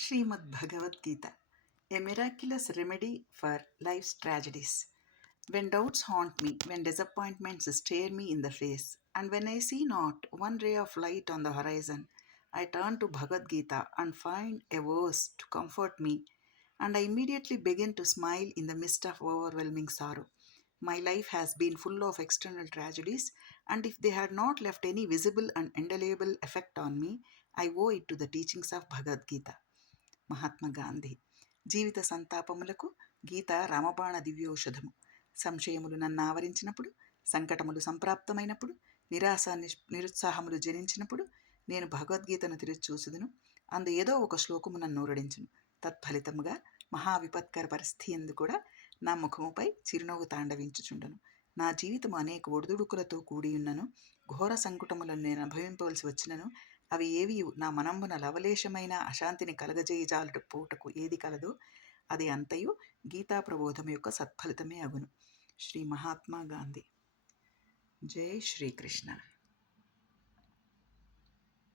Srimad Bhagavad Gita, a miraculous remedy for life's tragedies. When doubts haunt me, when disappointments stare me in the face, and when I see not one ray of light on the horizon, I turn to Bhagavad Gita and find a verse to comfort me, and I immediately begin to smile in the midst of overwhelming sorrow. My life has been full of external tragedies, and if they had not left any visible and indelible effect on me, I owe it to the teachings of Bhagavad Gita. Mahatma Gandhi జీవిత సంతాపములకు గీత రామబాణ దివ్యౌషధము సంశయములు నన్ను ఆవరించినప్పుడు సంకటములు సంప్రాప్తమైనప్పుడు నిరాశ నిరుత్సాహములు జనించినప్పుడు నేను భగవద్గీతను తిరిచూసుదును అందు ఏదో ఒక శ్లోకము నన్ను ఊరడించును తత్ఫలితముగా మహావిపత్కర పరిస్థితి ఎందు కూడా నా ముఖముపై చిరునవ్వు తాండవించుచుండను నా జీవితం అనేక ఒడిదుడుకులతో కూడి ఉన్నను ఘోర సంకుటములను నేను అనుభవింపవలసి వచ్చినను అవి ఏవి నా మనంబున లవలేశమైన అశాంతిని కలగజేయజాలట పూటకు ఏది కలదో అది అంతయు గీతా ప్రబోధం యొక్క సత్ఫలితమే అగును శ్రీ మహాత్మా గాంధీ జై శ్రీకృష్ణ